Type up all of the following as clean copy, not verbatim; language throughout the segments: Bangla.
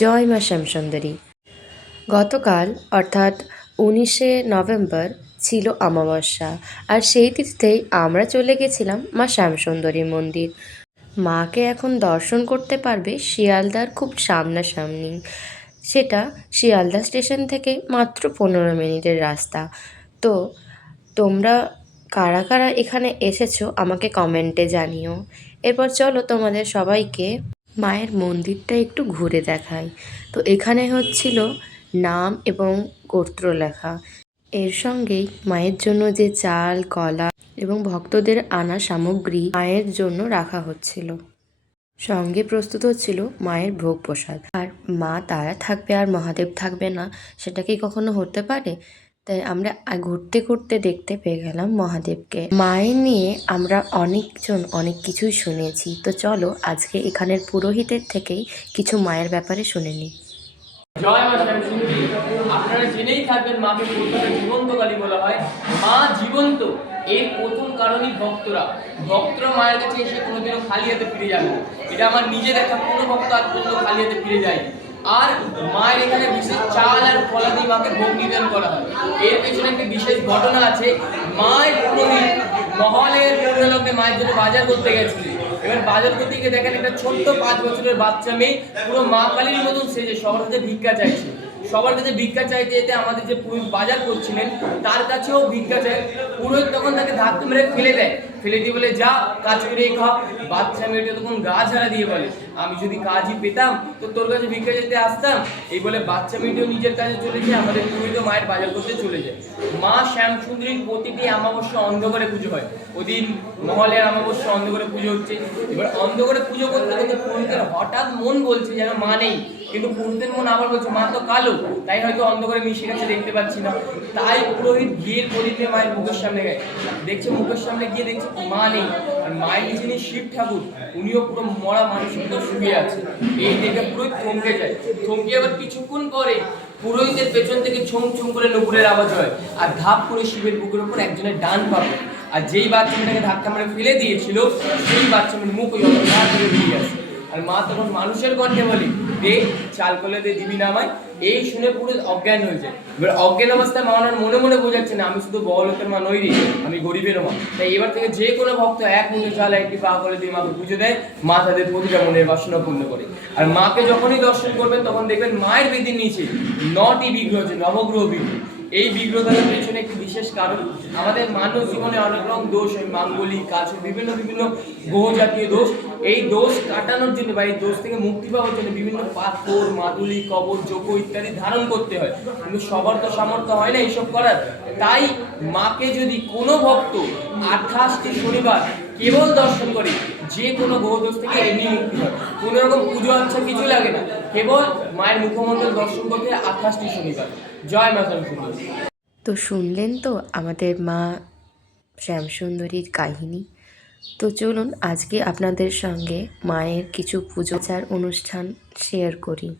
জয় মা শ্যামসুন্দরী। গতকাল অর্থাৎ 19শে নভেম্বর ছিল অমাবস্যা, আর সেই তিথিতেই আমরা চলে গেছিলাম মা শ্যামসুন্দরী মন্দির। মাকে এখন দর্শন করতে পারবে শিয়ালদার খুব সামনাসামনি। সেটা শিয়ালদা স্টেশন থেকে মাত্র 15 মিনিটের রাস্তা। তো তোমরা কারা কারা এখানে এসেছো আমাকে কমেন্টে জানিও। এরপর চলো তোমাদের সবাইকে মায়ের মন্দিরটা একটু ঘুরে দেখাই। তো এখানে হচ্ছিল নাম এবং গোত্র লেখা। এর সঙ্গেই মায়ের জন্য যে চাল কলা এবং ভক্তদের আনা সামগ্রী মায়ের জন্য রাখা হচ্ছিল। সঙ্গে প্রস্তুত হচ্ছিল মায়ের ভোগ প্রসাদ। আর মা তারা থাকবে আর মহাদেব থাকবে না, সেটা কি কখনো হতে পারে? তাই আমরা ঘুরতে ঘুরতে দেখতে পেয়ে গেলাম মহাদেবকে। মায়ের নিয়ে আমরা অনেকজন অনেক কিছুই শুনেছি। তো চলো আজকে এখানের পুরোহিতের থেকেই কিছু মায়ের ব্যাপারে শুনে নিই। জয় মা শ্যামসুন্দরী। আপনারা জেনেই থাকবেন মাকে প্রথমে জীবন্ত কালী বলা হয়। মা জীবন্ত, এর প্রথম কারণই ভক্তরা মায়ের কাছে এসে কোনোদিনও খালি হাতে ফিরে যাবে না। এটা আমার নিজে দেখা, কোনো ভক্ত আজ পর্যন্ত খালি হাতে ফিরে যায়। আর মায়ের এখানে বিশেষ চাল আর কলা দিয়ে মাকে ভোগ নিবেদন করা হয়। এর পেছনে একটি বিশেষ ঘটনা আছে। মায়ের পুরোহিত মহলের পূর্ণলগ্নে মায়ের জন্য বাজার করতে গেছিল। এবার বাজার করতে গিয়ে দেখেন একটা ছোট্ট 5 বছরের বাচ্চা মেয়ে পুরো মা কালীর মতন সেজে সবার কাছে ভিক্ষা চাইছে। সবার কাছে ভিক্ষা চাইতে যেতে আমাদের যে পুরোহিত বাজার করছিলেন তার কাছেও ভিক্ষা চাই। পুরোহিত তখন তাকে ধাক্কা মেরে ফেলে দেয়, ফেলে দিয়ে বলে যা কাজ করে খা। বাচ্চা মেয়েটা তখন গা ঝাড়া দিয়ে বলে আমি যদি কাজই পেতাম তো তোর কাছে ভিক্ষা যেতে আসতাম। এই বলে বাচ্চা মেয়েটিও নিজের কাজে চলে যায়, আমাদের পুরোহিত মায়ের বাজার করতে চলে যায়। মা শ্যামসুন্দরীর প্রতিটি অমাবস্যা অন্ধকারে পুজো হয়। ওদিন মহলের অমাবস্যা অন্ধকারে পুজো হচ্ছে। এবার অন্ধকারে পুজো করতে করতে পুরোহিতের হঠাৎ মন বলছে যেন মা নেই, কিন্তু পুরোহিতের মন আবার বলছে মা তো কালো, তাই হয়তো অন্ধকারে মিশে গেছে, দেখতে পাচ্ছি না। তাই পুরোহিত ঘিয়ের প্রদীপ নিয়ে মায়ের মুখের সামনে গেছে, দেখছে মুখের সামনে গিয়ে দেখছে মা নেই। আর মায়ের যিনি শিব ঠাকুর, উনিও পুরো মরা মানুষের মতো শুয়ে আছে। এই দেখে পুরোহিত থমকে যায়। থমকে আবার কিছুক্ষণ পরে পুরোহিতের পেছন থেকে ছম ছম করে নুপুরের আওয়াজ হয়, আর ধাপ করে শিবের বুকের উপর একজনের ডান পাবে। আর যেই বাচ্চা মেয়েটাকে ধাক্কা মেরে ফেলে দিয়েছিল সেই বাচ্চা মেয়ের মুখ ওই অন্ধকার থেকে বেরিয়ে আসে। আর মা তখন মানুষের কণ্ঠে বলে দে চাল কলে দে দিবি না আমায়। এই শুনে পুরো অজ্ঞান হয়ে যায়। এবার অজ্ঞান অবস্থায় মা মনে মনে বোঝাচ্ছে না আমি শুধু বড় লোকের মা নই রে, আমি গরিবের মা। তাই এবার থেকে যে কোনো ভক্ত এক মুঠো চাল একটি পা করে দিয়ে মাকে পুজো দেয়, মা তাদের প্রতিটা মনের বাসনা পূর্ণ করে। আর মাকে যখনই দর্শন করবেন তখন দেখবেন মায়ের বেদির নিচে 9টি বিগ্রহ আছে, নবগ্রহ বিগ্রহ। এই বিগ্রহ থাকার পেছনে একটি বিশেষ কারণ, আমাদের মানব জীবনে অনেক রকম দোষ হয়, মাঙ্গলিক কাজ, বিভিন্ন বিভিন্ন গ্রহ জাতীয় দোষ। এই দোষ কাটানোর জন্য বা এই দোষ থেকে মুক্তি পাওয়ার জন্য বিভিন্ন পাথর, মাদুলি, কবচ, যজ্ঞ ইত্যাদি ধারণ করতে হয়। কিন্তু সবার তো সামর্থ্য হয় না এইসব করার। তাই মাকে যদি কোনো ভক্ত 28টি শনিবার কেবল দর্শন করে, যে কোনো গ্রহ দোষ থেকে এমনি মুক্তি হয়। কোনো রকম পুজো আচ্ছা কিছু লাগে না, কেবল মায়ের মুখমণ্ডল দর্শন করতে 28টি শনিবার। জয় মা শ্যামসুন্দরী। তো শুনলেন তো আমাদের মা শ্যামসুন্দরীর কাহিনী। তো চলুন আজকে আপনাদের সঙ্গে মায়ের কিছু পুজোচার অনুষ্ঠান শেয়ার করি।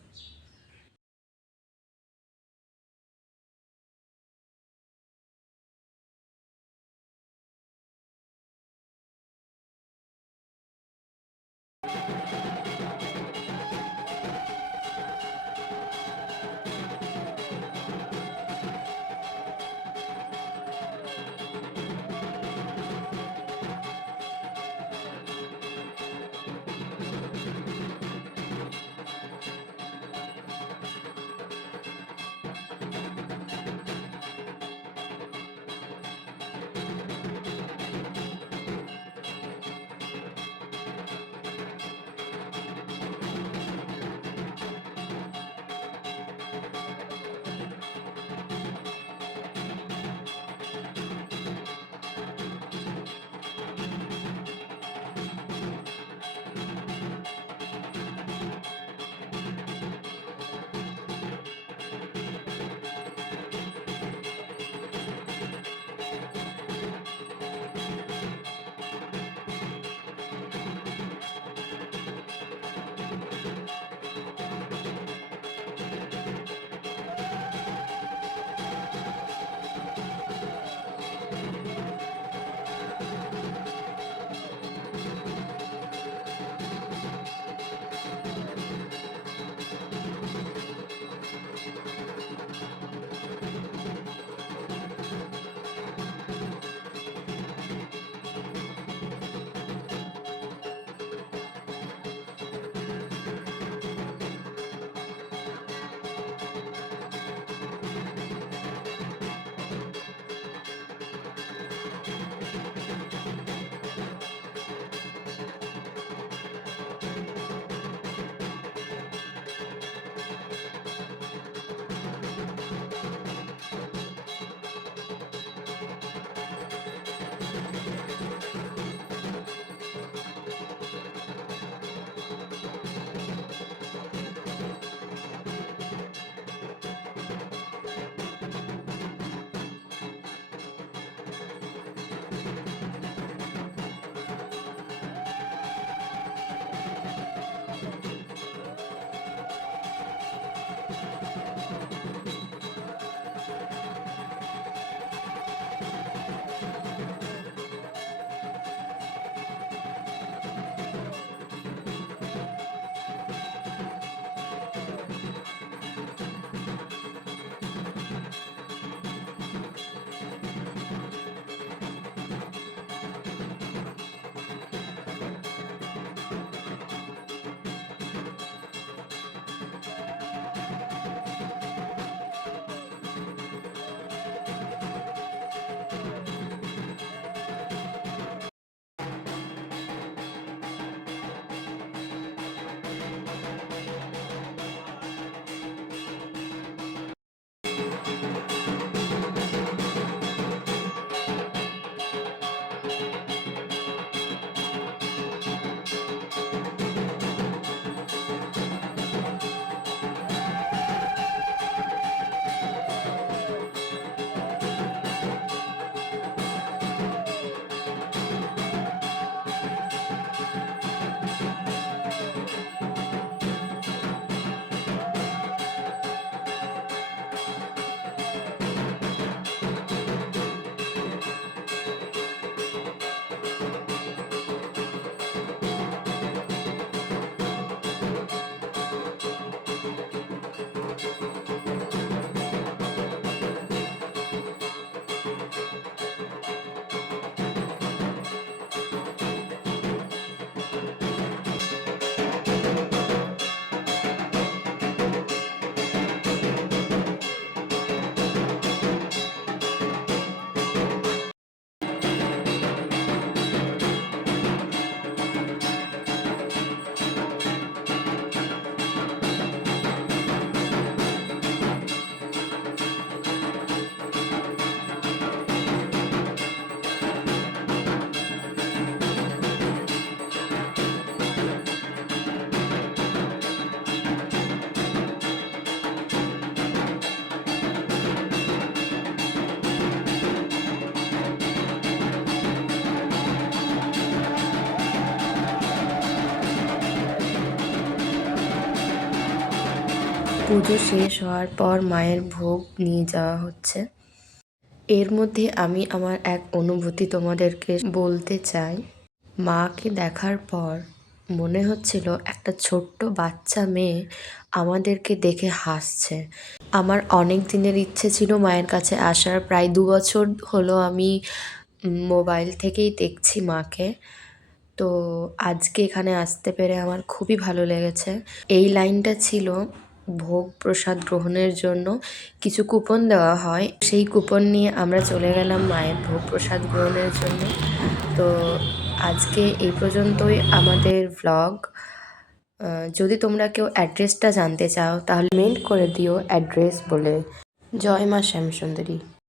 পুজো শেষ হওয়ার পর মায়ের ভোগ নিয়ে যাওয়া হচ্ছে। এর মধ্যে আমি আমার এক অনুভূতি তোমাদেরকে বলতে চাই। মাকে দেখার পর মনে হচ্ছিল একটা ছোট্ট বাচ্চা মেয়ে আমাদেরকে দেখে হাসছে। আমার অনেক দিনের ইচ্ছে ছিল মায়ের কাছে আসার। প্রায় 2 বছর হলো আমি মোবাইল থেকেই দেখছি মাকে। তো আজকে এখানে আসতে পেরে আমার খুবই ভালো লেগেছে। এই লাইনটা ছিল ভোগ প্রসাদ গ্রহণের জন্য কিছু কুপন দেওয়া হয়, সেই কুপন নিয়ে আমরা চলে গেলাম মায়ের ভোগ প্রসাদ গ্রহণের জন্য। তো আজকে এই পর্যন্তই আমাদের ভ্লগ। যদি তোমরা কেউ অ্যাড্রেসটা জানতে চাও তাহলে কমেন্ট করে দিও অ্যাড্রেস বলে। জয় মা শ্যামসুন্দরী।